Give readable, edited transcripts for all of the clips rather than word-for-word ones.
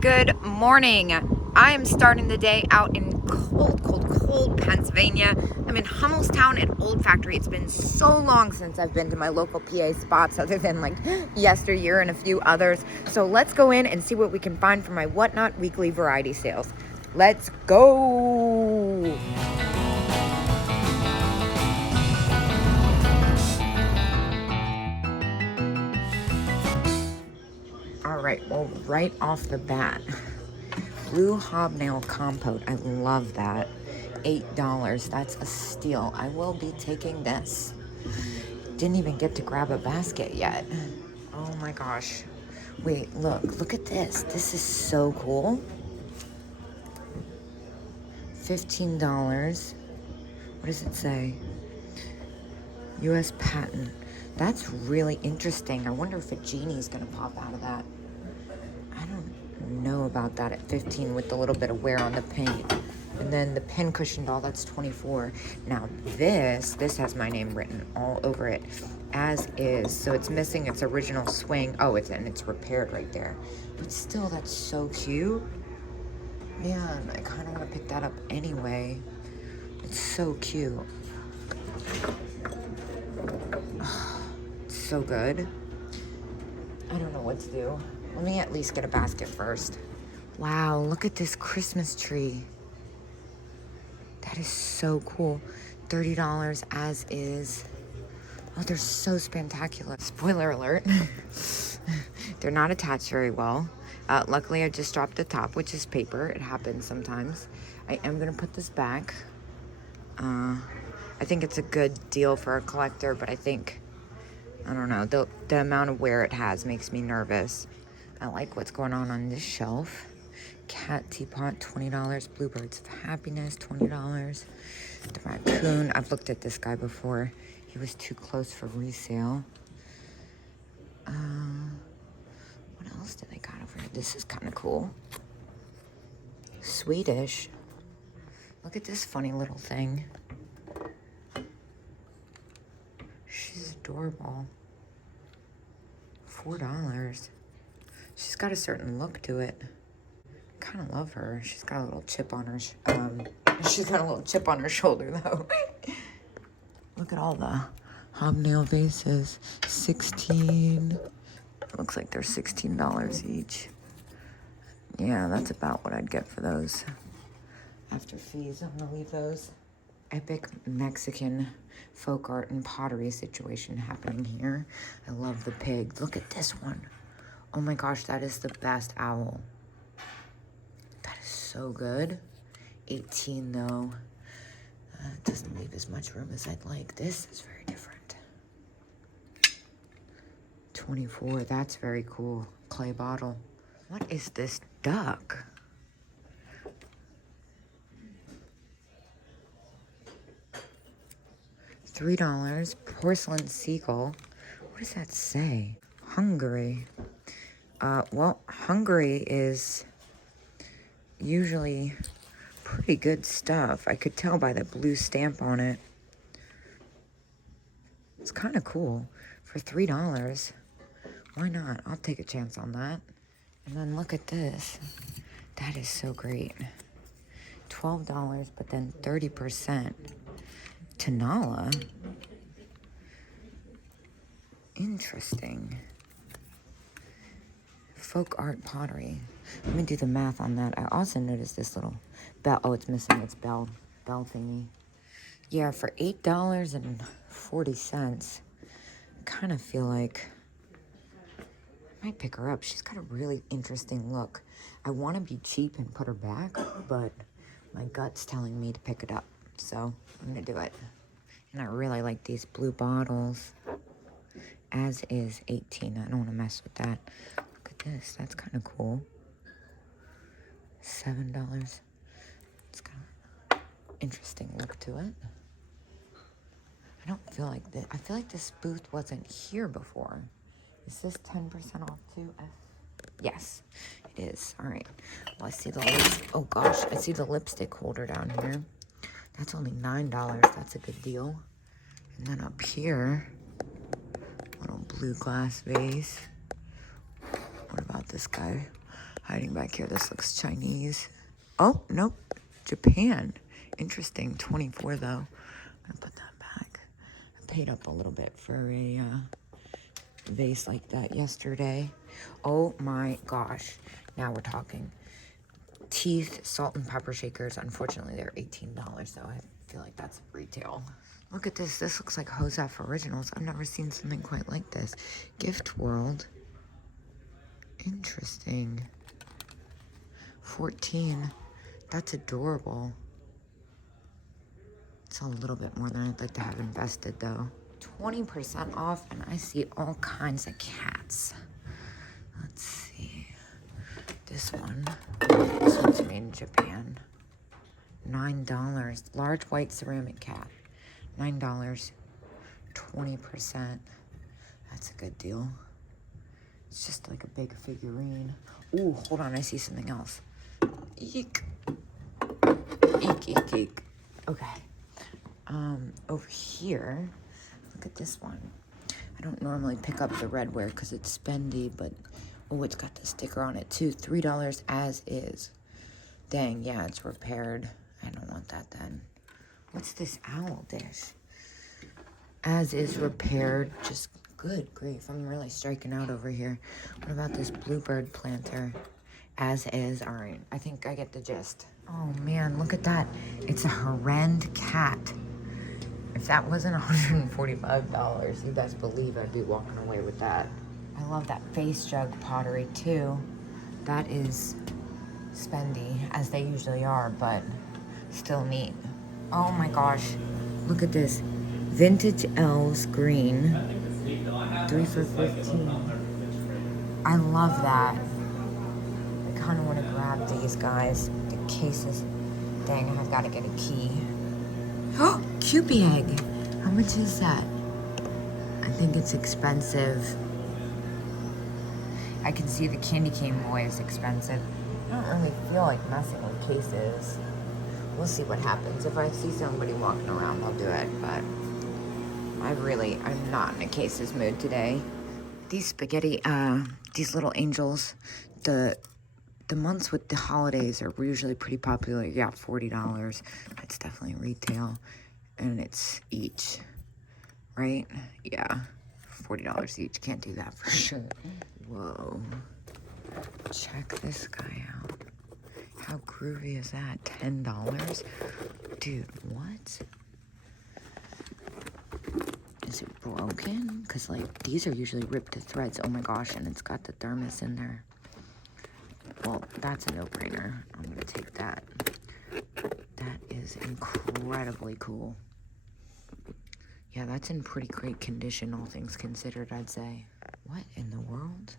Good morning. I am starting the day out in cold Pennsylvania. I'm in Hummelstown at Old Factory. It's been so long since I've been to my local PA spots other than like yesteryear and a few others. So let's go in and see what we can find for my Whatnot weekly variety sales. Let's go. All right, well, right off the bat, blue hobnail compote. I love that. $8. That's a steal. I will be taking this. Didn't even get to grab a basket yet. Oh my gosh. Wait, look at this. This is so cool. $15. What does it say? US patent. That's really interesting. I wonder if a genie's gonna pop out of that. I don't know about that at 15 with the little bit of wear on the paint. And then the pin cushion doll, that's 24. Now this has my name written all over it, as is. So it's missing its original swing. Oh, it's repaired right there. But still, that's so cute. Man, I kind of want to pick that up anyway. It's so cute. It's so good. I don't know what to do. Let me at least get a basket first. Wow, look at this Christmas tree. That is so cool. $30 as is. Oh, they're so spectacular. Spoiler alert. They're not attached very well. Luckily, I just dropped the top, which is paper. It happens sometimes. I am going to put this back. I think it's a good deal for a collector, but I don't know, the amount of wear it has makes me nervous. I like what's going on this shelf. Cat teapot, $20. Bluebirds of happiness, $20. The raccoon, I've looked at this guy before. He was too close for resale. What else do they got over here? This is kind of cool. Swedish. Look at this funny little thing. She's adorable. $4. She's got a certain look to it. Kind of love her. She's got a little chip on her. She's got a little chip on her shoulder though. Look at all the hobnail vases. 16. Looks like they're $16 each. Yeah, that's about what I'd get for those. After fees, I'm gonna leave those. Epic Mexican folk art and pottery situation happening here. I love the pig. Look at this one. Oh my gosh, that is the best owl. That is so good. 18 though. It doesn't leave as much room as I'd like. This is very different. 24, that's very cool. Clay bottle. What is this duck? $3. Porcelain seagull. What does that say? Hungary. Well, Hungary is usually pretty good stuff. I could tell by the blue stamp on it. It's kind of cool. For $3, why not? I'll take a chance on that. And then look at this. That is so great. $12, but then 30%. Tanala. Interesting. Folk art pottery. Let me do the math on that. I also noticed this little bell. Oh, it's missing its bell thingy. Yeah, for $8.40, I kind of feel like I might pick her up. She's got a really interesting look. I want to be cheap and put her back, but my gut's telling me to pick it up. So I'm going to do it. And I really like these blue bottles. As is 18. I don't want to mess with that. Look at this. That's kind of cool. $7. It's got an interesting look to it. I don't feel like this. I feel like this booth wasn't here before. Is this 10% off too? Yes, it is. All right. Well, I see the oh gosh, I see the lipstick holder down here. That's only $9. That's a good deal. And then up here, little blue glass vase. What about this guy? hiding back here. This looks Chinese. Oh, nope. Japan. Interesting. 24 though. I'm gonna put that back. I paid up a little bit for a vase like that yesterday. Oh my gosh. Now we're talking. Teeth salt and pepper shakers. Unfortunately, they're $18, so I feel like that's retail. Look at this. This looks like Joseph Originals. I've never seen something quite like this. Gift World. Interesting. 14. That's adorable. It's a little bit more than I'd like to have invested, though. 20% off, and I see all kinds of cats. Let's see. This one. This one's made in Japan. $9. Large white ceramic cat. $9. 20%. That's a good deal. It's just like a big figurine. Ooh, hold on. I see something else. Eek. Eek, eek, eek. Okay. Over here, look at this one. I don't normally pick up the redware because it's spendy, but oh, it's got the sticker on it too. $3 as is. Dang, yeah, it's repaired. I don't want that then. What's this owl dish? As is repaired. Just good grief. I'm really striking out over here. What about this bluebird planter? As is. All right. I think I get the gist. Oh man, look at that. It's a horrend cat. If that wasn't $145, you best believe I'd be walking away with that. I love that face jug pottery too. That is spendy, as they usually are, but still neat. Oh my gosh, look at this. Vintage Elves green. 3 for $15. I love that. I kind of want to grab these guys. The cases. Dang, I've got to get a key. Oh, Cupid egg. How much is that? I think it's expensive. I can see the candy cane boy is expensive. I don't really feel like messing with cases. We'll see what happens. If I see somebody walking around, I'll do it. But I'm not in a cases mood today. These spaghetti, these little angels, the months with the holidays are usually pretty popular. You got $40. That's definitely retail. And it's each, right? Yeah, $40 each. Can't do that for sure. Whoa. Check this guy out. How groovy is that? $10? Dude, what? Is it broken? Because, like, these are usually ripped to threads. Oh my gosh, and it's got the thermos in there. Well, that's a no-brainer. I'm going to take that. That is incredibly cool. Yeah, that's in pretty great condition, all things considered, I'd say. What in the world?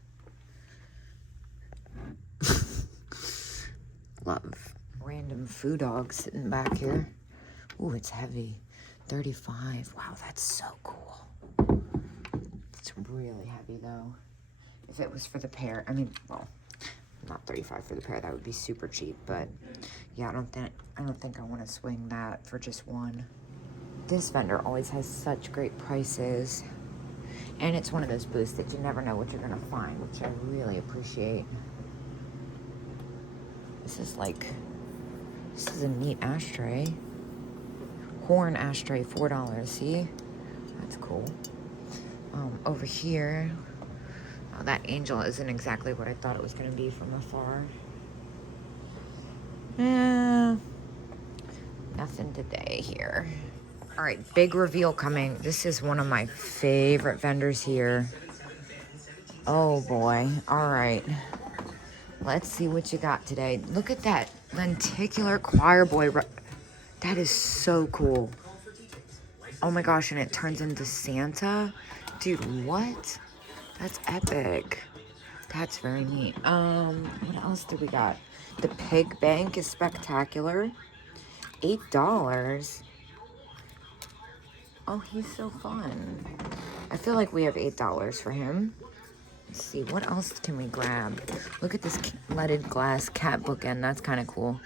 Love. Random food dog sitting back here. Ooh, it's heavy. 35. Wow, that's so cool. It's really heavy, though. If it was for the pair, I mean, well, not 35 for the pair. That would be super cheap, but yeah, I don't think I want to swing that for just one. This vendor always has such great prices, and it's one of those booths that you never know what you're gonna find, which I really appreciate. This is a neat ashtray. Horn ashtray, $4. See, that's cool. Over here, oh, that angel isn't exactly what I thought it was gonna be from afar. Nothing today here. All right, big reveal coming. This is one of my favorite vendors here. Oh boy. All right. Let's see what you got today. Look at that lenticular choir boy. That is so cool. Oh my gosh, and it turns into Santa. Dude, what? That's epic. That's very neat. What else do we got? The pig bank is spectacular. $8. Oh, he's so fun. I feel like we have $8 for him. Let's see, what else can we grab? Look at this leaded glass cat bookend. That's kind of cool.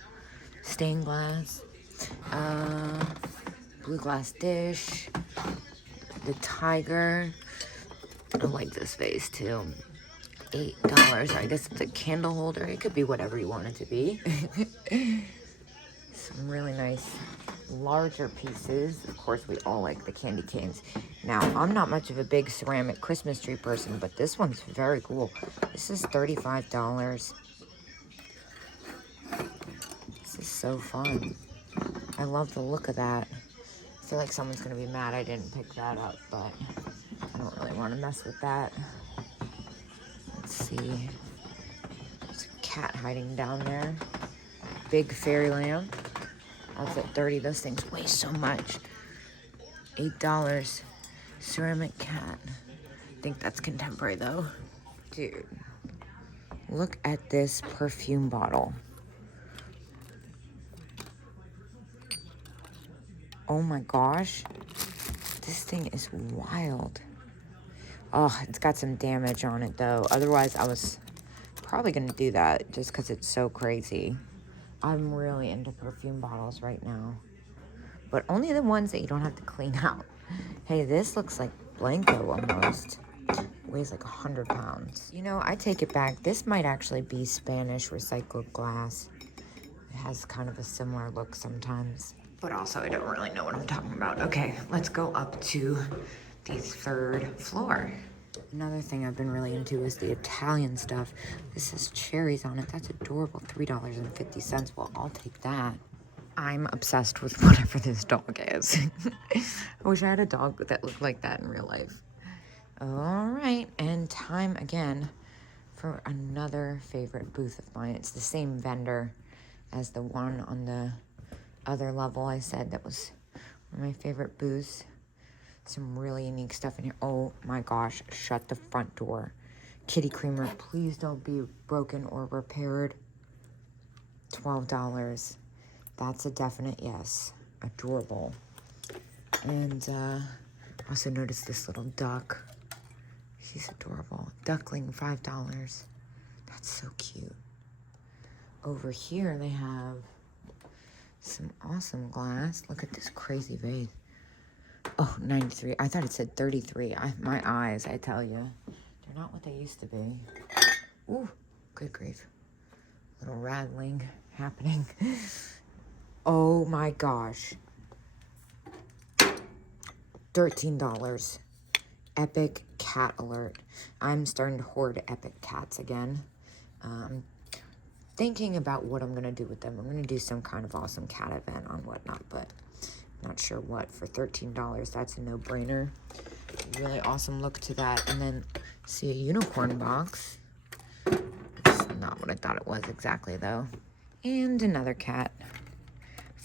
Stained glass. Blue glass dish. The tiger. I like this vase too. $8. I guess it's a candle holder. It could be whatever you want it to be. Some really nice larger pieces. Of course, we all like the candy canes. Now, I'm not much of a big ceramic Christmas tree person, but this one's very cool. This is $35. This is so fun. I love the look of that. I feel like someone's gonna be mad I didn't pick that up, but I don't really want to mess with that. Let's see. There's a cat hiding down there. Big fairy lamp. That's at 30. Those things weigh so much. $8. Ceramic cat. I think that's contemporary though. Dude, look at this perfume bottle. Oh my gosh. This thing is wild. Oh, it's got some damage on it though. Otherwise, I was probably gonna do that just because it's so crazy. I'm really into perfume bottles right now. But only the ones that you don't have to clean out. Hey, this looks like Blanco almost. Weighs like 100 pounds. You know, I take it back. This might actually be Spanish recycled glass. It has kind of a similar look sometimes. But also, I don't really know what I'm talking about. Okay, let's go up to the 3rd floor. Another thing I've been really into is the Italian stuff. This has cherries on it. That's adorable. $3.50. Well, I'll take that. I'm obsessed with whatever this dog is. I wish I had a dog that looked like that in real life. All right, and time again for another favorite booth of mine. It's the same vendor as the one on the other level I said that was one of my favorite booths. Some really unique stuff in here. Oh my gosh, shut the front door. Kitty creamer, please don't be broken or repaired. $12. That's a definite yes. Adorable. And also noticed this little duck. She's adorable. Duckling, $5. That's so cute. Over here they have some awesome glass. Look at this crazy vase. Oh, 93. I thought it said 33. My eyes, I tell you. They're not what they used to be. Ooh, good grief. Little rattling happening. Oh my gosh. $13. Epic cat alert. I'm starting to hoard epic cats again. Thinking about what I'm going to do with them. I'm going to do some kind of awesome cat event on whatnot, but not sure what. For $13, that's a no-brainer. Really awesome look to that. And then, see a unicorn box. It's not what I thought it was exactly, though. And another cat.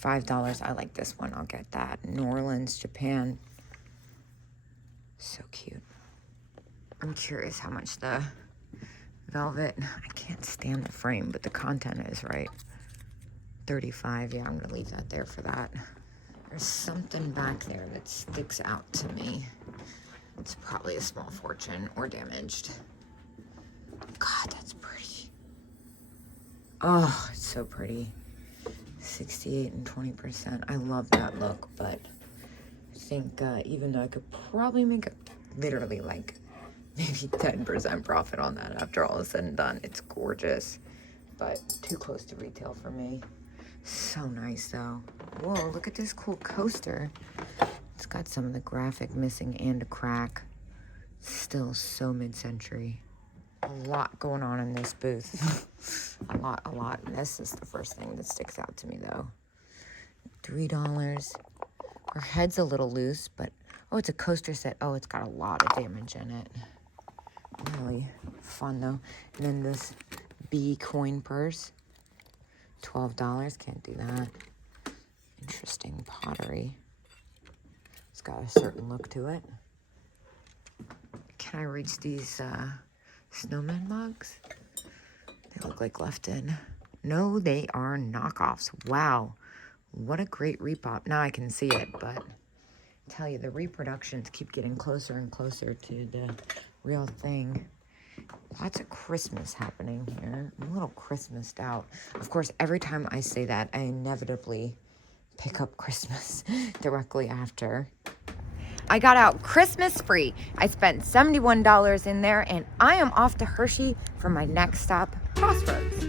$5. I like this one. I'll get that. New Orleans, Japan. So cute. I'm curious how much the velvet, I can't stand the frame, but the content is right. $35. Yeah, I'm going to leave that there for that. There's something back there that sticks out to me. It's probably a small fortune or damaged. God, that's pretty. Oh, it's so pretty. 68 and 20%. I love that look, but I think even though I could probably make literally like maybe 10% profit on that after all is said and done. It's gorgeous, but too close to retail for me. So nice though. Whoa, look at this cool coaster. It's got some of the graphic missing and a crack. Still so mid-century. A lot going on in this booth. a lot. And this is the first thing that sticks out to me though. $3. Her head's a little loose, but oh, it's a coaster set. Oh, it's got a lot of damage in it. Really fun though. And then this bee coin purse. $12. Can't do that. Interesting pottery. It's got a certain look to it. Can I reach these snowman mugs? They look like left in. No, they are knockoffs. Wow. What a great repop. Now I can see it, but I tell you, the reproductions keep getting closer and closer to the real thing. Lots of Christmas happening here. I'm a little Christmased out. Of course, every time I say that, I inevitably pick up Christmas directly after. I got out Christmas free. I spent $71 in there, and I am off to Hershey for my next stop, Crossroads.